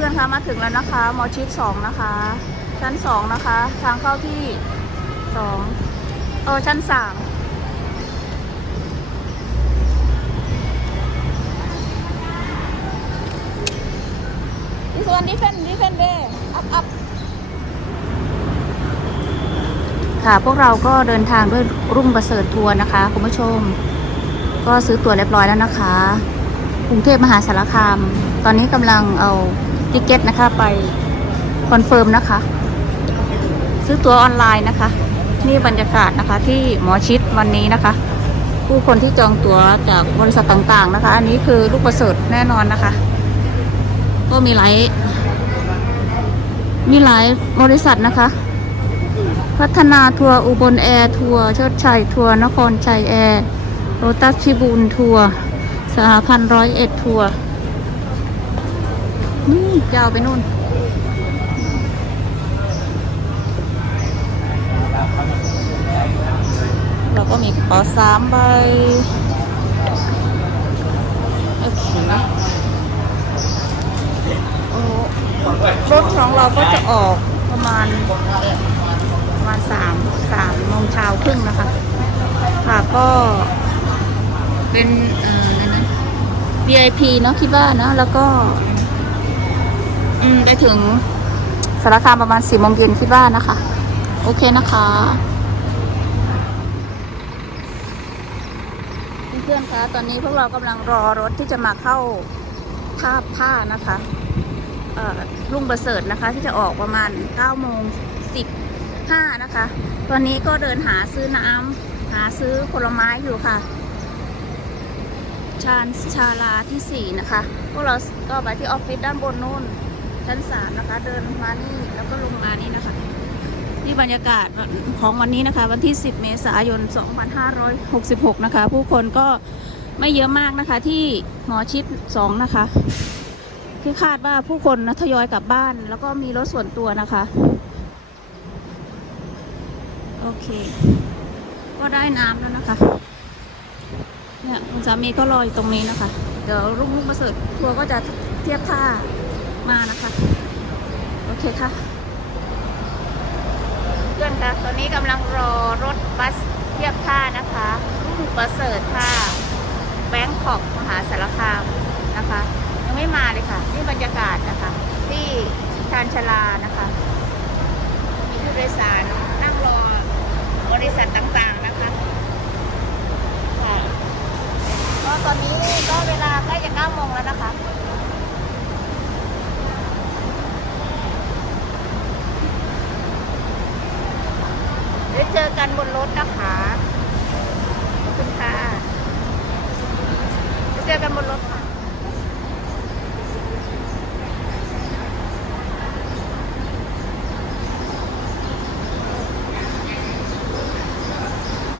พื่อนๆคะมาถึงแล้วนะคะมอชิดสองนะคะ ชั้นสองนะคะ ทางเข้าที่สองเออชั้นสามดิส่วนดิเฟนดิเฟนเดอัพอัพค่ะ พวกเราก็เดินทางด้วยรุ่งประเสริฐทัวร์นะคะ คุณผู้ชม ก็ซื้อตั๋วเรียบร้อยแล้วนะคะ กรุงเทพมหาสารคาม ตอนนี้กำลังเอา ติเก็ตนะคะไปคอนเฟิร์มนะคะ ซื้อตั๋วออนไลน์นะคะ นี่บรรยากาศนะคะ ที่หมอชิดวันนี้นะคะ ผู้คนที่จองตั๋วจากบริษัทต่างๆนะคะ อันนี้คือลูกประเสริฐแน่นอนนะคะ ก็มีหลายมีหลายบริษัทนะคะ พัฒนาทัวร์อุบลแอร์ทัวร์เชิดชัยทัวร์นครชัยแอร์โรตัสพิบูลทัวร์สหพันธ์ร้อยเอ็ดทัวร์ นี่ยาวไปนู่น เราก็มีกระเป๋าสามใบ โอเครถของเราก็จะออกประมาณประมาณสามสามโมงเช้าครึ่งนะคะ ค่ะก็เป็นเอ่ออะไรนะ VIP เนาะคิดว่านะแล้วก็ อืมไปถึงสารคามประมาณสี่โมงเย็นคิดว่านะคะ โอเคนะคะเพื่อนๆคะตอนนี้พวกเรากำลังรอรถที่จะมาเข้าท่าท่านะคะอ่ารุ่งประเสริฐนะคะ ที่จะออกประมาณ9โมง15นะคะ ตอนนี้ก็เดินหาซื้อน้ำหาซื้อผลไม้อยู่ค่ะ ชานชาลาที่ 4 นะคะ พวกเราก็ไปที่ออฟฟิศด้านบนนู่น ชั้น3นะคะ เดินมานี่แล้วก็ลงมานี่นะคะนี่บรรยากาศของวันนี้นะคะ วันที่ 10 เมษายน 2566 นะคะ ผู้คนก็ไม่เยอะมากนะคะที่หมอชิด2นะคะ ที่คาดว่าผู้คนนะทยอยกลับบ้าน แล้วก็มีรถส่วนตัวนะคะ โอเค ก็ได้น้ำแล้วนะคะ เนี่ยคุณสามีก็รออยู่ตรงนี้นะคะ เดี๋ยวรุ่งรุ่งประเสริฐทัวร์ก็จะเทียบท่า มานะคะ โอเคค่ะ เพื่อนคะตอนนี้กำลังรอรถบัสเทียบท่านะคะ รุ่งประเสริฐท่าแบงคอกมหาสารคามนะคะ ยังไม่มาเลยค่ะ นี่บรรยากาศนะคะ ที่ชานชลานะคะ มีผู้โดยสารนั่งรอบริษัทต่างๆนะคะค่ะก็ตอนนี้ก็เวลาใกล้จะ9โมงแล้วนะคะ เดี๋ยวเจ อกันบนรถนะคะขอบคุณค่ะเดี๋ยวเจอกันบนรถ